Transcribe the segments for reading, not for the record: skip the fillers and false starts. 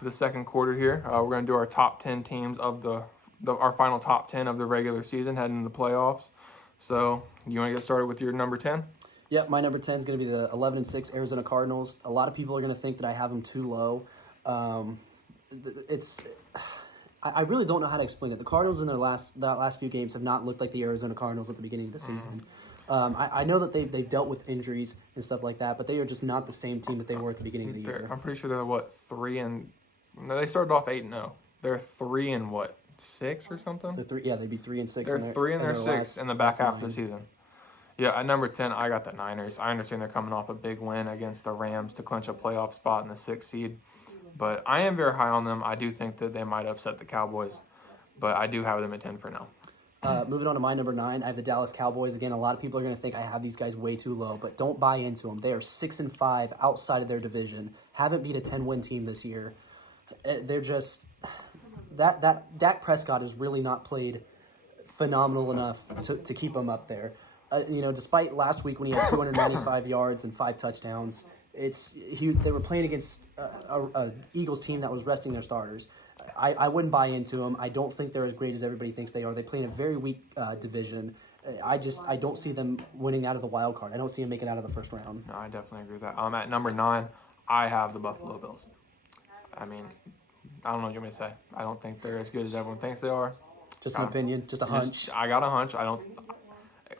to the second quarter here. We're going to do our top 10 teams of our final top 10 of the regular season heading into the playoffs. So you want to get started with your number 10? Yep, my number 10 is going to be the 11-6 Arizona Cardinals. A lot of people are going to think that I have them too low. I really don't know how to explain it. The Cardinals in their last few games have not looked like the Arizona Cardinals at the beginning of the season. I know that they've dealt with injuries and stuff like that, but they are just not the same team that they were at the beginning of the year. I'm pretty sure they're 3 No, they started off 8-0. They're 3-6 or something. They'd be 3-6. They're 3-6 in the back half of the season. Yeah, at number 10, I got the Niners. I understand they're coming off a big win against the Rams to clinch a playoff spot in the 6th seed. But I am very high on them. I do think that they might upset the Cowboys. But I do have them at 10 for now. Moving on to my number 9, I have the Dallas Cowboys. Again, a lot of people are going to think I have these guys way too low, but don't buy into them. They are 6-5 outside of their division. Haven't beat a 10-win team this year. They're just that Dak Prescott has really not played phenomenal enough to keep them up there. Despite last week when he had 295 yards and 5 touchdowns, they were playing against a Eagles team that was resting their starters. I wouldn't buy into them. I don't think they're as great as everybody thinks they are. They play in a very weak division. I don't see them winning out of the wild card. I don't see them making out of the first round. No, I definitely agree with that. At number 9, I have the Buffalo Bills. I mean, I don't know what you want me to say. I don't think they're as good as everyone thinks they are. Just an opinion, just a hunch. I got a hunch.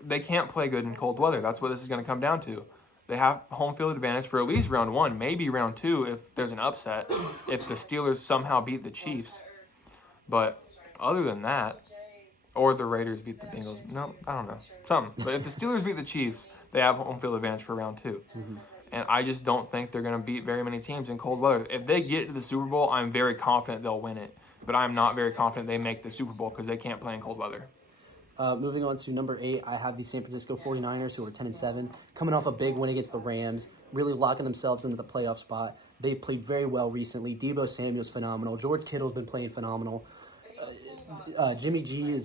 They can't play good in cold weather. That's what this is going to come down to. They have home field advantage for at least round 1, maybe round 2 if there's an upset, if the Steelers somehow beat the Chiefs. But other than that, or the Raiders beat the Bengals. No, I don't know. Something. But if the Steelers beat the Chiefs, they have home field advantage for round 2. Mm-hmm. And I just don't think they're going to beat very many teams in cold weather. If they get to the Super Bowl, I'm very confident they'll win it. But I'm not very confident they make the Super Bowl because they can't play in cold weather. Moving on to number 8, I have the San Francisco 49ers, who are 10-7, coming off a big win against the Rams, really locking themselves into the playoff spot. They played very well recently. Deebo Samuel's phenomenal. George Kittle's been playing phenomenal. Jimmy G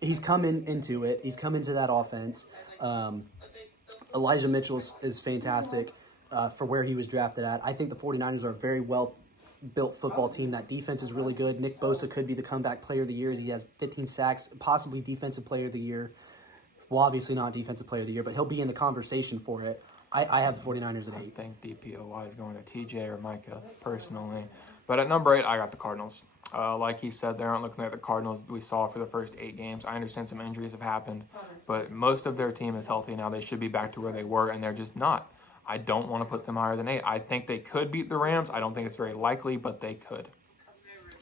he's come into it. He's come into that offense. Elijah Mitchell is fantastic for where he was drafted at. I think the 49ers are a very well-built football team. That defense is really good. Nick Bosa could be the comeback player of the year. He has 15 sacks, possibly defensive player of the year. Well, obviously not defensive player of the year, but he'll be in the conversation for it. I have the 49ers at 8. I think DPOY is going to TJ or Micah, personally. But at number 8, I got the Cardinals. Like he said, they aren't looking like the Cardinals we saw for the first 8 games. I understand some injuries have happened, but most of their team is healthy now. They should be back to where they were, and they're just not. I don't want to put them higher than 8. I think they could beat the Rams. I don't think it's very likely, but they could.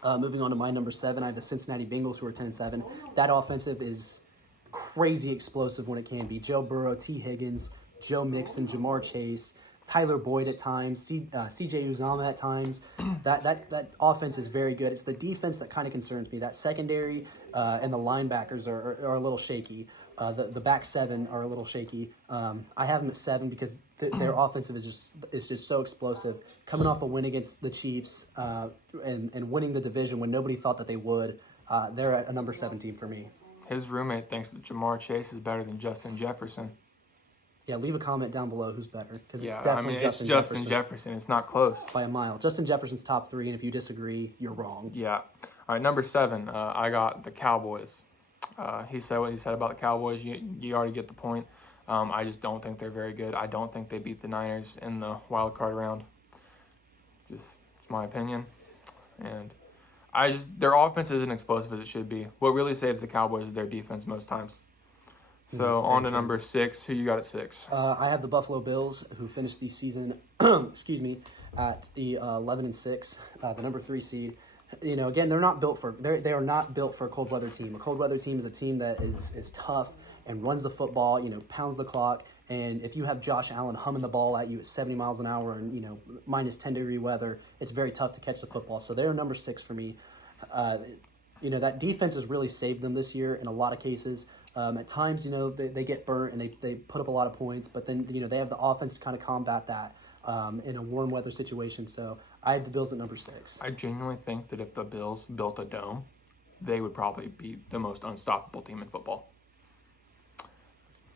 Moving on to my number 7, I have the Cincinnati Bengals, who are 10-7. That offensive is crazy explosive when it can be. Joe Burrow, T. Higgins, Joe Mixon, Jamar Chase, Tyler Boyd at times, C.J. Uzomah at times. That offense is very good. It's the defense that kind of concerns me. That secondary and the linebackers are a little shaky. The back 7 are a little shaky. I have them at 7 because their offensive is just so explosive. Coming off a win against the Chiefs and winning the division when nobody thought that they would, they're at a number 17 for me. His roommate thinks that Jamar Chase is better than Justin Jefferson. Yeah, leave a comment down below who's better. It's definitely Justin Jefferson. It's not close. By a mile. Justin Jefferson's top 3, and if you disagree, you're wrong. Yeah. All right, number 7, I got the Cowboys. He said what he said about the Cowboys. You already get the point. I just don't think they're very good. I don't think they beat the Niners in the wild card round. It's my opinion. And their offense isn't explosive as it should be. What really saves the Cowboys is their defense most times. So on to number 6. Who you got at 6? I have the Buffalo Bills, who finished the season, at the 11-6, the number 3 seed. Again, they are not built for a cold weather team. A cold weather team is a team that is tough and runs the football, pounds the clock. And if you have Josh Allen humming the ball at you at 70 miles an hour and minus 10-degree weather, it's very tough to catch the football. So they're number 6 for me. That defense has really saved them this year in a lot of cases. At times, they get burnt and they put up a lot of points, but then, they have the offense to kind of combat that in a warm weather situation. So I have the Bills at number 6. I genuinely think that if the Bills built a dome, they would probably be the most unstoppable team in football.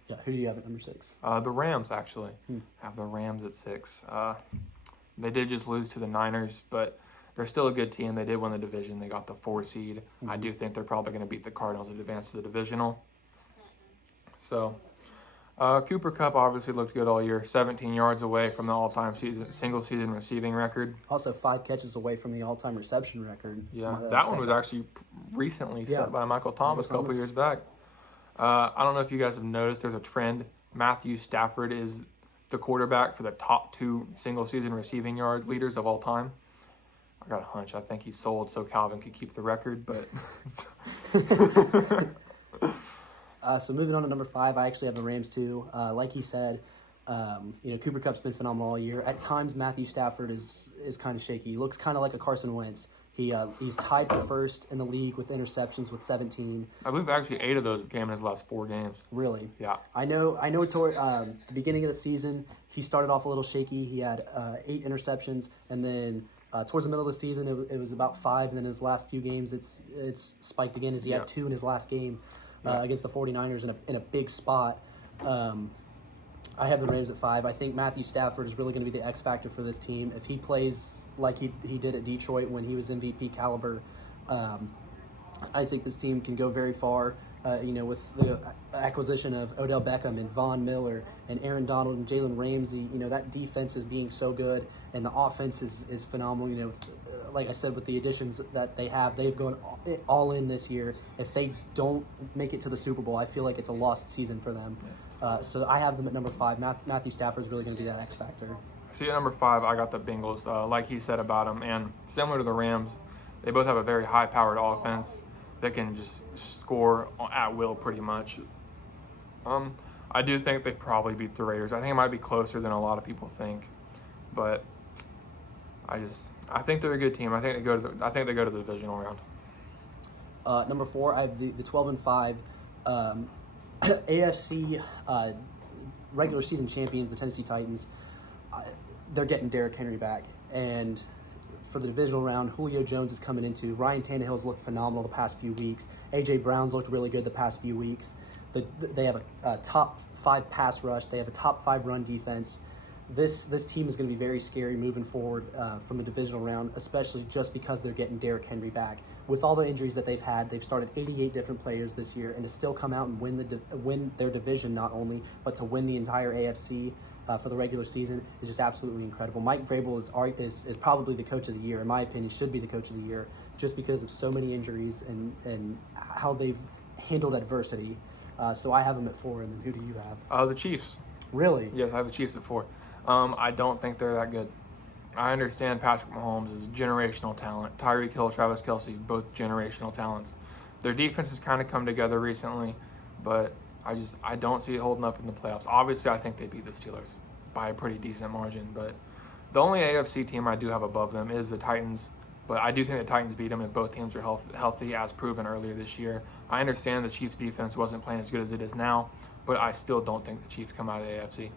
Yeah, who do you have at number 6? The Rams, actually. Have the Rams at 6. They did just lose to the Niners, but they're still a good team. They did win the division. They got the 4 seed. I do think they're probably going to beat the Cardinals and advance to the divisional. So, Cooper Kupp obviously looked good all year. 17 yards away from the all-time single season receiving record. Also 5 catches away from the all-time reception record. Yeah, that one was actually recently set by Michael Thomas a couple years back. I don't know if you guys have noticed, there's a trend. Matthew Stafford is the quarterback for the top 2 single-season receiving yard leaders of all time. I got a hunch. I think he's sold so Calvin could keep the record, but... So moving on to number 5, I actually have the Rams too. Like he said, Cooper Kupp's been phenomenal all year. At times, Matthew Stafford is kind of shaky. He looks kind of like a Carson Wentz. He's tied for first in the league with interceptions with 17. I believe actually 8 of those came in his last 4 games. Really? Yeah. I know. Toward the beginning of the season, he started off a little shaky. He had 8 interceptions, and then towards the middle of the season, it was about 5. And then his last few games, it's spiked again as he had 2 in his last game against the 49ers in a big spot. I have the Rams at 5. I think Matthew Stafford is really going to be the X factor for this team. If he plays like he did at Detroit when he was MVP caliber, I think this team can go very far. With the acquisition of Odell Beckham and Von Miller and Aaron Donald and Jalen Ramsey, that defense is being so good and the offense is phenomenal. Like I said, with the additions that they've gone all in this year. If they don't make it to the Super Bowl, I feel like it's a lost season for them. Yes. So I have them at number 5. Matthew Stafford is really going to be that X factor. See, at number 5, I got the Bengals. Like he said about them, and similar to the Rams, they both have a very high-powered offense that can just score at will pretty much. I do think they probably beat the Raiders. I think it might be closer than a lot of people think, but I think they're a good team. I think they go to the divisional round. Number 4, I have the 12-5 AFC regular season champions, the Tennessee Titans. They're getting Derrick Henry back, and for the divisional round, Julio Jones is coming into. Ryan Tannehill's looked phenomenal the past few weeks. A.J. Brown's looked really good the past few weeks. They have a top 5 pass rush. They have a top 5 run defense. This team is going to be very scary moving forward from the divisional round, especially just because they're getting Derrick Henry back. With all the injuries that they've had, they've started 88 different players this year, and to still come out and win their division not only, but to win the entire AFC for the regular season is just absolutely incredible. Mike Vrabel is probably the coach of the year, in my opinion, should be the coach of the year, just because of so many injuries and how they've handled adversity. So I have them at 4, and then who do you have? The Chiefs. Really? Yes, I have the Chiefs at 4. I don't think they're that good. I understand Patrick Mahomes is generational talent. Tyreek Hill, Travis Kelce, both generational talents. Their defense has kind of come together recently, but I don't see it holding up in the playoffs. Obviously, I think they beat the Steelers by a pretty decent margin, but the only AFC team I do have above them is the Titans, but I do think the Titans beat them if both teams are healthy, as proven earlier this year. I understand the Chiefs' defense wasn't playing as good as it is now, but I still don't think the Chiefs come out of the AFC.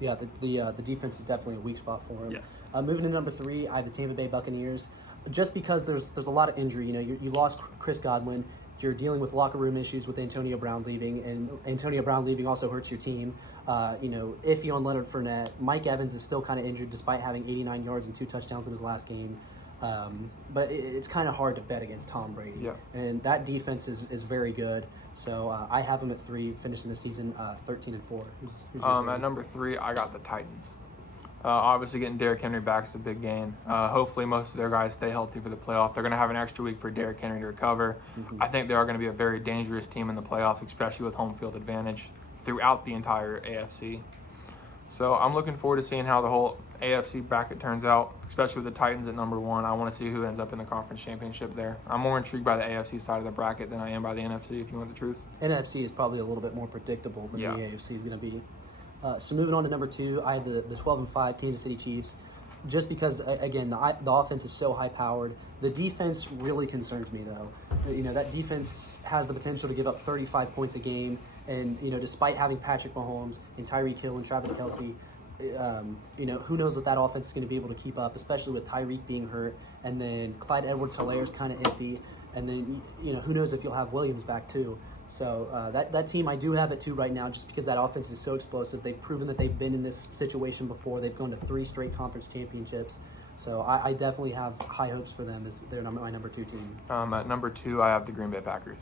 Yeah, the defense is definitely a weak spot for them. Yes. Moving to number 3, I have the Tampa Bay Buccaneers. Just because there's a lot of injury, you lost Chris Godwin. You're dealing with locker room issues with Antonio Brown leaving, and Antonio Brown leaving also hurts your team. Iffy on Leonard Fournette. Mike Evans is still kind of injured despite having 89 yards and 2 touchdowns in his last game. But it's kind of hard to bet against Tom Brady. Yeah. And that defense is very good. So I have them at 3, finishing the season 13-4. At number 3, I got the Titans. Obviously, getting Derrick Henry back is a big gain. Hopefully, most of their guys stay healthy for the playoff. They're going to have an extra week for Derrick Henry to recover. Mm-hmm. I think they are going to be a very dangerous team in the playoff, especially with home field advantage throughout the entire AFC. So I'm looking forward to seeing how the whole AFC bracket turns out, especially with the Titans at number 1. I want to see who ends up in the conference championship there. I'm more intrigued by the AFC side of the bracket than I am by the NFC, if you want the truth. NFC is probably a little bit more predictable than the AFC is going to be. So moving on to number 2, I have the 12-5 Kansas City Chiefs. Just because, again, the offense is so high-powered. The defense really concerns me, though. That defense has the potential to give up 35 points a game. And, despite having Patrick Mahomes and Tyreek Hill and Travis Kelce, who knows if that offense is going to be able to keep up, especially with Tyreek being hurt. And then Clyde Edwards-Helaire is kind of iffy. And then, who knows if you'll have Williams back, too. So that team I do have at 2 right now, just because that offense is so explosive. They've proven that they've been in this situation before. They've gone to 3 straight conference championships. So I definitely have high hopes for them as my number 2 team. At number 2, I have the Green Bay Packers.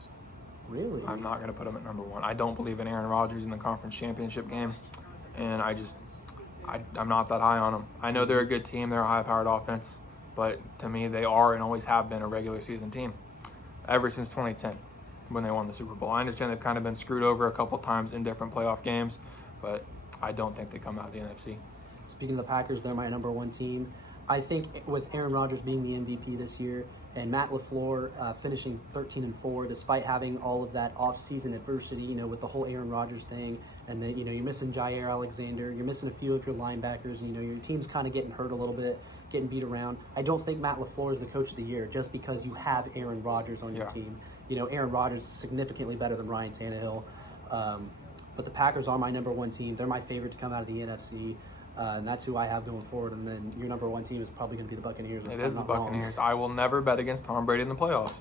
Really? I'm not going to put them at number 1. I don't believe in Aaron Rodgers in the conference championship game, and I'm not that high on them. I know they're a good team. They're a high-powered offense, but to me, they are and always have been a regular season team ever since 2010 when they won the Super Bowl. I understand they've kind of been screwed over a couple times in different playoff games, but I don't think they come out of the NFC. Speaking of the Packers, they're my number 1 team. I think with Aaron Rodgers being the MVP this year and Matt LaFleur finishing 13-4, despite having all of that off-season adversity, with the whole Aaron Rodgers thing, and then you're missing Jair Alexander, you're missing a few of your linebackers, your team's kind of getting hurt a little bit, getting beat around. I don't think Matt LaFleur is the coach of the year just because you have Aaron Rodgers on your team. Aaron Rodgers is significantly better than Ryan Tannehill. But the Packers are my number 1 team. They're my favorite to come out of the NFC. And that's who I have going forward. And then your number 1 team is probably going to be the Buccaneers. It is the Buccaneers. I will never bet against Tom Brady in the playoffs.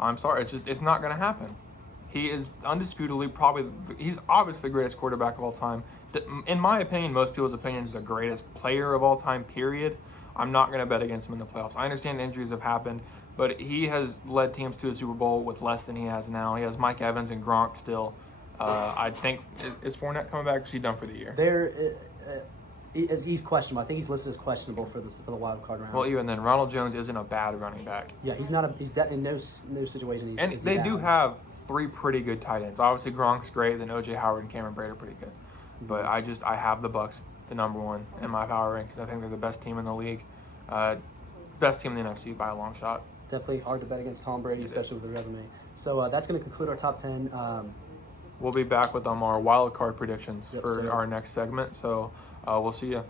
I'm sorry. It's not going to happen. He is undisputably he's obviously the greatest quarterback of all time. In my opinion, most people's opinion, is the greatest player of all time, period. I'm not going to bet against him in the playoffs. I understand injuries have happened, but he has led teams to a Super Bowl with less than he has now. He has Mike Evans and Gronk still. I think, is Fournette coming back? Is he done for the year? He's questionable. I think he's listed as questionable for the wild card round. Well, even then, Ronald Jones isn't a bad running back. Yeah, he's not. He's in no situation. And they do have 3 pretty good tight ends. Obviously, Gronk's great. Then O.J. Howard and Cameron Brate are pretty good. But I have the Bucs, the number 1 in my power rankings. I think they're the best team in the league, best team in the NFC by a long shot. It's definitely hard to bet against Tom Brady, especially with the resume. So that's going to conclude our top 10. We'll be back with our wild card predictions for our next segment. So we'll see you.